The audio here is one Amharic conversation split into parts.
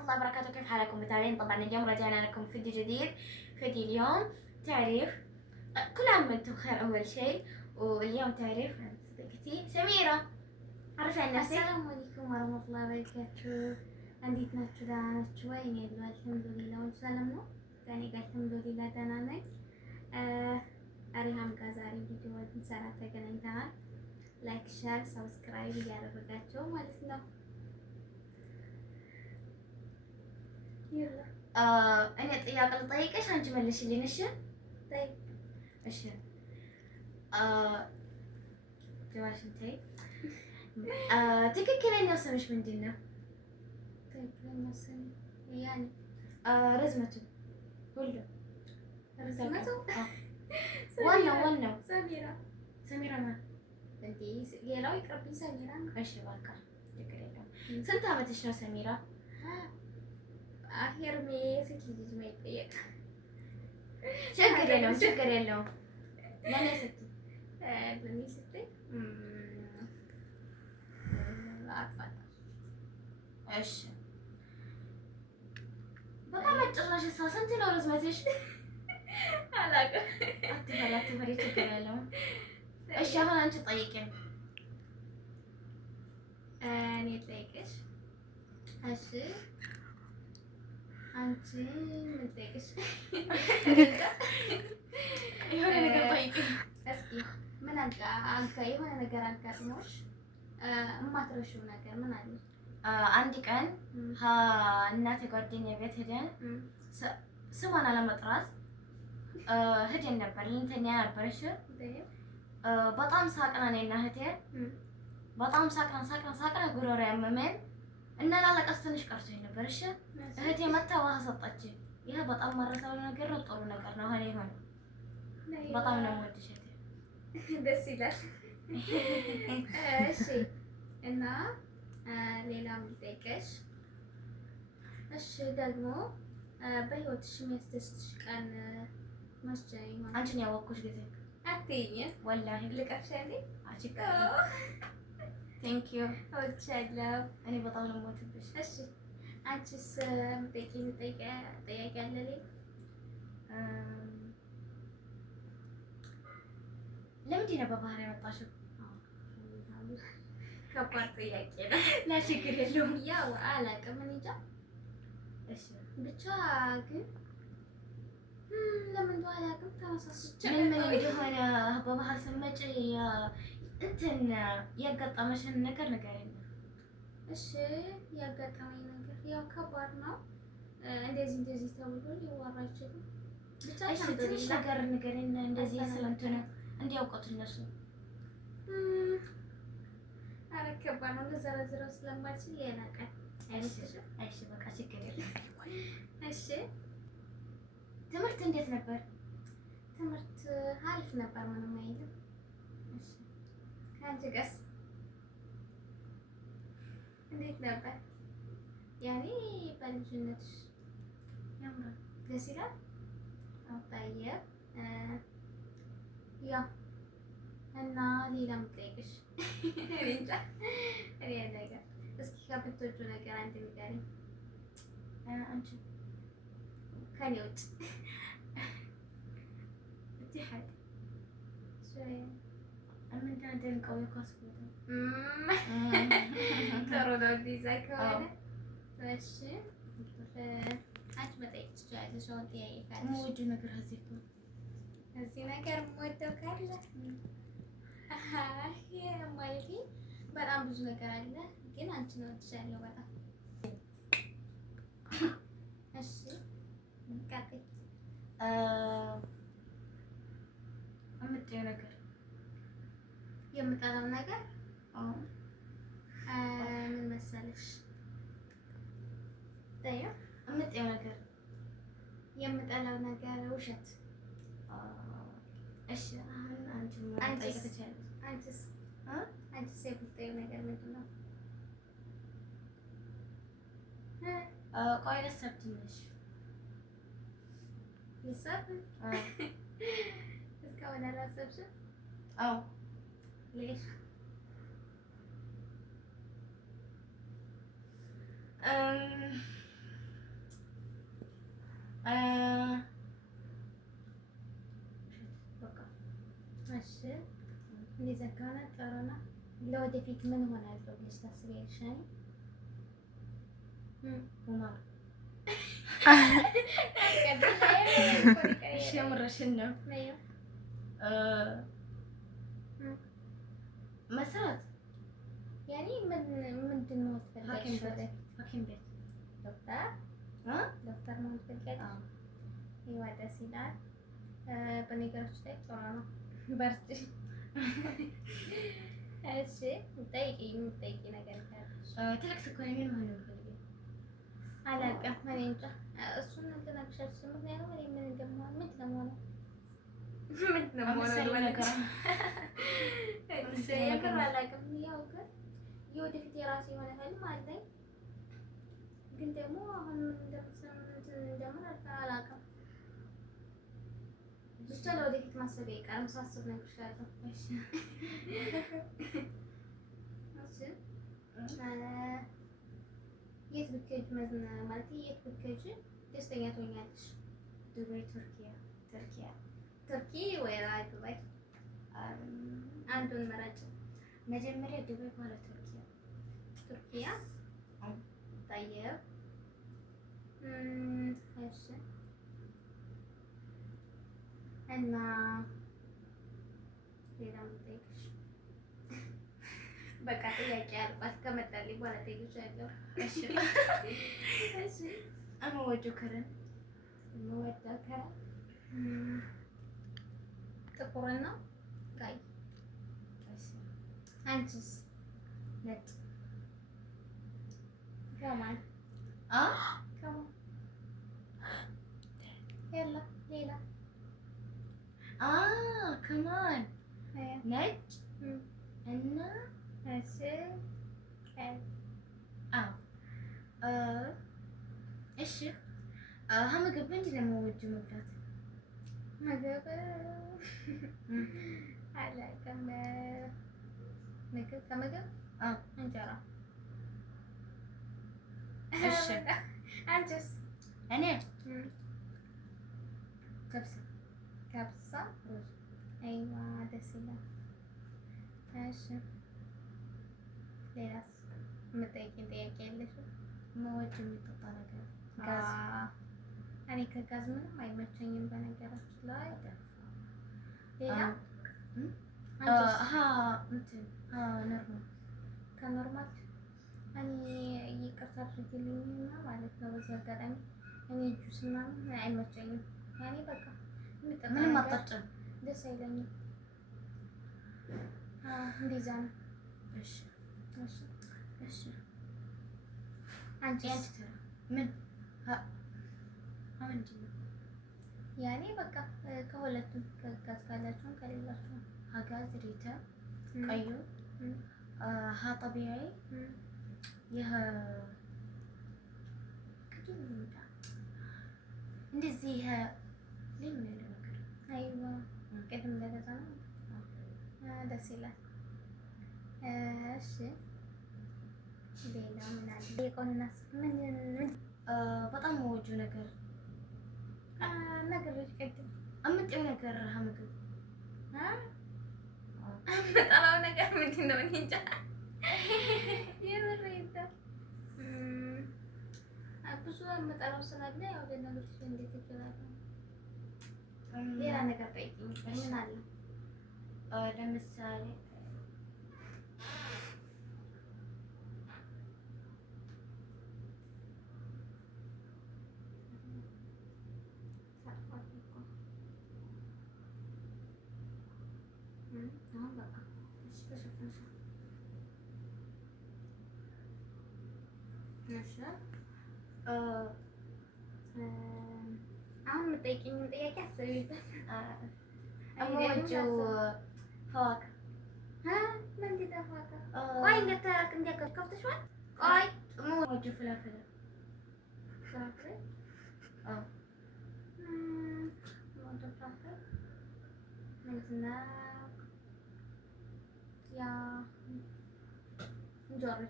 الله وبركاته، كيف حالكم متابعين؟ طبعا اليوم رجعنا لكم فيديو جديد. فيديو اليوم تعريف. كل عام وانتم بخير أول شيء. واليوم تعريف عن صديقتي سميرة. عرفي عن نفسك. السلام عليكم ورحمة الله وبركاته. እንዴት ናችሁ? ደህና ናችሁ ወይ? እኔ አልሐምዱሊላህ ወንድ ሰላም ነው። ከእኔ ጋር አልሐምዱሊላህ ደህና ነኝ። አሪሃም ጋር ዛሬ ቪዲዮ እንሰራ ተገናኝተናል። ላይክ፣ ሼር፣ ሰብስክራይብ እያደረጋችሁ ማለት ነው። እኔ ጥያቄ ልጠይቅሽ፣ አንቺ መልሽልኝ። እሺ طيب እሺ። ጀዋሽን ተይ። ትክክለኛው ስምሽ ምንድን ነው? ትክክለኛው ስም ያኔ ርዝመቱ ሁሉ ርዝመቱ ዋናው ሰሚራ ማለት እንዴ? ሌላው ይቅርብኝ፣ ሰሚራ ነው። እሺ በቃ ችግር የለውም። ስንት ዓመትሽ ነው ሰሚራ? አሄርሜ ሴት ልጅ ነው ይጠየቅ። ችግር የለውም። ለኔ ስትይ አጥፋታ። እሺ በጣም አጭር ነሽ። ስንት ነው ርዝመትሽ? አላውቅም። አትፈሪ፣ ችግር የለውም። እሺ አሁን አንቺ ጠይቂኝ። እኔ ልጠይቅሽ? እሺ አንቺ ምን ልጠይቅሽ? የሆነ ነገር ጠይቂኝ እስኪ። ምን የሆነ ነገር አጋጥሞሽ የማትረሺው ነገር ምን አለ? አንድ ቀን እናቴ ጓደኛ ቤት ሄደን ስሟን አለመጥራት ሄደን ነበር። ልንተኛ ነበረሽ። በጣም ሳቅና እኔና እህቴ በጣም ሳቅና ጉሮሮ ያመመን እና ላለቀስ ትንሽ ቀርቶኝ ነበር። እሺ እህቴ መታ ውሃ ሰጠች። ይሄ በጣም መረሳው ነገር ነው፣ ጥሩ ነገር ነው። ሆነ ይሆነ በጣም ነው የምወድሽ እህቴ። ደስ ይላል። እሺ እና ሌላም ልጠይቅሽ። እሺ ደግሞ በህይወትሽ የሚያስደስትሽ ቀን መቼ ይሆን? አንቺን ያወቅኩሽ ጊዜ። አትይኝም? ወላሂ ልቀፍሻለሁ። ቴንክ ዩ እወድሻለሁ። እኔ በጣም ነው የምወድብሽ። እሺ አንቺስ የምጠይቂኝ ጥያቄ አለ? ለምንድን ነው በባህር ያመጣሽው? ከባድ ጥያቄ ነው። ችግር የለውም። ያው አላውቅም፣ እኔ እንጃ። እሺ ብቻ ግን ለምን እንደው አላውቅም፣ ተመሳስቼ ምን እንደሆነ በባህር ስትመጪ እንትን ያጋጠመሽን ነገር ንገሪኝ። እሺ ያጋጠመኝ ነገር ያው ከባድ ነው። እንደዚህ ተብሎ ሊወራ አይችልም። ብቻ እሺ ትንሽ ነገር ንገሪኝ፣ እንደዚህ ስለእንትን እንዲያውቁት እነሱ። ኧረ ከባድ ነው፣ ልዘረዝረው ስለማልችል ሌላ ቀን። እሺ በቃ ችግር የለም። እሺ ትምህርት እንዴት ነበር? ትምህርት አሪፍ ነበር፣ ምንም አይልም። እሺ ከአንቺ ጋርስ እንዴት ነበር? ያኔ በልጅነትሽ ያምራል፣ ደስ ይላል። አባየር ያው እና ሌላ የምጠይቅሽ እንጃ እኔ ነገር እስኪ ከምትወጂው ነገር አንድ ንገሪኝ። አንቺ ከኔ ውጭ اتحاد شوية من ደንቀው የኳስ ቦታ ጥሩ ነው። እንደዛ ከሆነ እሺ አንቺ መጠየቅ ትችያለሽ። አሁን ጥያቄ ካለሽ የምወጂው ነገር እዚህ ነገር የምወደው ካለ ማለቴ በጣም ብዙ ነገር አለ፣ ግን አንቺን እወድሻለሁ በጣም። እሺ ቀጥይ። የምጠየው ነገር የምጠላው ነገር ምን መሰለሽ? የምጠየው ነገር የምጠላው ነገር ውሸት። እሺ አሁን አንቺስ የምጠየው ነገር ምንድን ነው? ቆይ ልትሰብ ትንሽ ልትሰብ እስካሁን አላሰብሽም? አዎ ليش؟ እንደዛ ከሆነ ጥሩ ነው። ለወደፊት ምን ሆናለሁ ብለሽ ታስቢያለሽ? ኡማር እሺ፣ የምርሽን ነው? መስራት ያኔ ምንድን ነው የምትፈልጊው? ሐኪም ቤት ዶክተር ነው የምትፈልጊው? ይዋ ደስ ይላል። በነገራችን ላይ ጥሩ ነው። በርቺ። እሺ የምትጠይቂ ነገር ካለሽ። ትልቅ ስትሆኚ ምን መሆን ነው የምትፈልጊው? አላውቅም፣ እኔ እንጃ። እሱን ልነግርሽ አልችልም። ምክንያቱም እኔ ምን እንደምሆን ምን ለመሆኑ አላውቅም። ያው ግን የወደፊት የራሴ የሆነ ህልም አለኝ። ግን ደግሞ አሁን እንደምን አላውቅም። ብቻ ለወደፊት ማሰብ አይቀርም። ሳስብ እነግርሻለሁ። የት ብትሄጂ ማለት የት ብትሄጂ ደስተኛ ትሆኛለሽ? ዱባይ፣ ቱርኪ ወይ ዱባይ? አንዱን መራጭ። መጀመሪያ ዱባይ በኋላ ቱርኪያ። طيب እሺ። እና ሌላ የምጠይቅሽ በቃ ጥያቄ አልባት ከመጣልኝ በኋላ እጠይቅሻለሁ። እሺ የምወደው ከለር ጥቁርና ቀይ። አንቺስ? ነጭ። ከማን የለ ሌላ ከማን ነጭ እና እሺ እሺ ምግብ ምንድን ነው የምወጂው መብላት? ምግብ አላውቅም። ምግብ ከምግብ እንጀራ። እሺ አንቺስ? እኔ ከብሳ። አይዋ ደስ ይላል። እሺ ሌላስ የምጠይቂኝ ጥያቄ የለሽም? የምወጂው የሚጠጣ ነገር? እኔ ከጋዝ ምንም አይመቸኝም በነገራችን ላይ። ሌላ ኖርማል። ከኖርማል እኔ ይቅርታ አድርጊልኝና ማለት ነው በዚህ አጋጣሚ እኔ ጁስ ምናምን አይመቸኝም። ያኔ በቃ ምንም አጣጭም ደስ አይለኝም። እንደዛ ነው። እሺ እሺ እሺ። አንቺ ምን ያኔ በቃ ከሁለቱም ከጋዝ ካላችሁም ከሌላችሁም ጋዝ ሪታ ቀዩ طبيعي ይሄ እንደዚህ ይሄ ምን ነገር አይዋ ቅድም እንደዛ ነው። ደስ ይላል። እሺ ሌላ ምን አለ? የቆናስ ምን በጣም የምወጂው ነገር ነገሮች ቅድም እምጠይው ነገር ምግብ የምጠላው ነገር ምንድን ነው? እኔ እንጃ። የምር ይታል ብዙ የምጠላው ስላለ ያው ለነገሮች እንዴት ይችላል። ሌላ ነገር ጠይቂኝ። ምን አለ? ለምሳሌ አሁን የምጠይቂኝን ጥያቄ አስቢበት። የምወጂው ፈዋካ ምንድን ነው? ፈዋካ ቆይ እንደተረክ እንዲያከፍተሽዋል። ቆይ የምወጂው ፍራፍሬ ፍራፍሬ ምንድን ነው? ያ እንጆሪ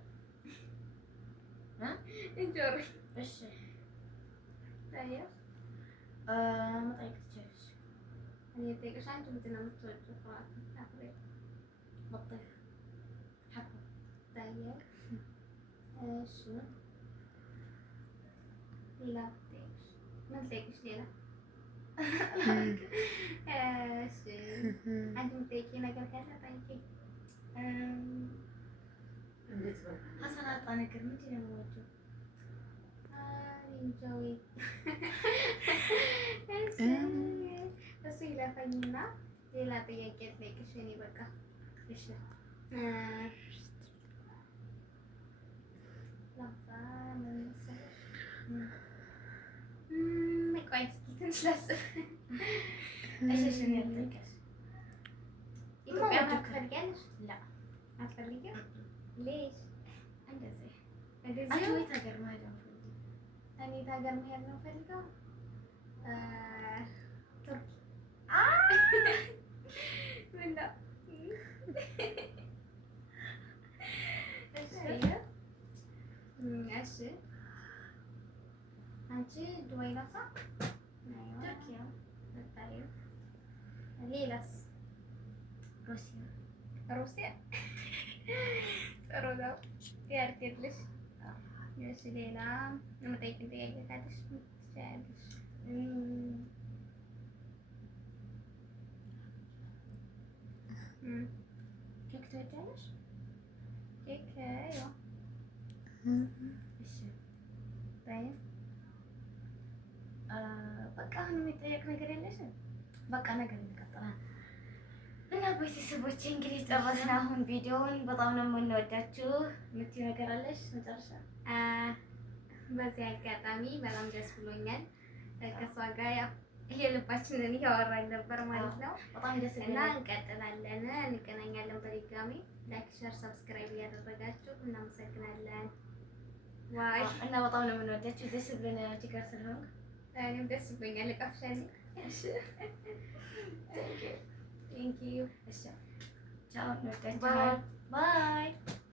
እንጆሪ። እሺ ታዲያ መጠየቅ ትችያለሽ። እኔ ጠይቅሽ አንቺ ምንድን ነው የምትወጪው? ፍራፍሬ በطيخ حبة طيب እሺ ሌላ ጠይቅሽ ምን ጠይቅሽ ሌላ? እሺ አንቺ የምትጠይቂኝ ነገር ካለ ጠይቂኝ። ሰላጣ ነገር ምንድን ነው የምወጪው? እንጆይ እሱ ይለፈኝና ሌላ ጥያቄ ልጠይቅሽ። እኔ በቃ እሺ ቆይ እስኪ ትንሽ ላስብ። እሺ እሺ እኔ ልጠይቅሽ። ኢትዮጵያ መሄድ ትፈልጊያለሽ? ላ አትፈልጊም? ሌሽ እንደዚህ እንደዚህ አንቺ ወይት ሀገር መሄድ ነው? እኔ ሀገር መሄድ ነው ፈልገው ቱርክ ምን ነው እሺ አንቺ ዱባይ ላሳ ቱርኪያ ነጣዩ ሌላስ ሩሲያ ሩሲያ ጥሩ ነው ያርክልሽ። እሺ ሌላ የምጠይቅኝ ጥያቄ ካለሽ ትችያለሽ። ኬክ ትወጃለሽ? ኬክ ያው እሺ ባይ በቃ አሁን የሚጠየቅ ነገር የለሽም? በቃ ነገር እንቀጥላለን። እና ቤተሰቦቼ እንግዲህ ጨረስን አሁን ቪዲዮውን። በጣም ነው የምንወዳችሁ። የምትይው ነገር አለሽ መጨረሻ? በዚህ አጋጣሚ በጣም ደስ ብሎኛል። ከእሷ ጋር ያው የልባችንን እያወራን ነበር ማለት ነው። በጣም ደስ እና እንቀጥላለን፣ እንገናኛለን በድጋሚ። ላይክ፣ ሼር፣ ሰብስክራይብ እያደረጋችሁ እናመሰግናለን። ዋይ እና በጣም ነው የምንወዳችሁ። ደስ ብሎን አንቺ ጋር ስለሆንኩ እኔም ደስ ብሎኛል። እቀፍሻለሁ። እሺ ቴንክ ዩ። እሺ ቻው፣ እንወዳችኋለን። ባይ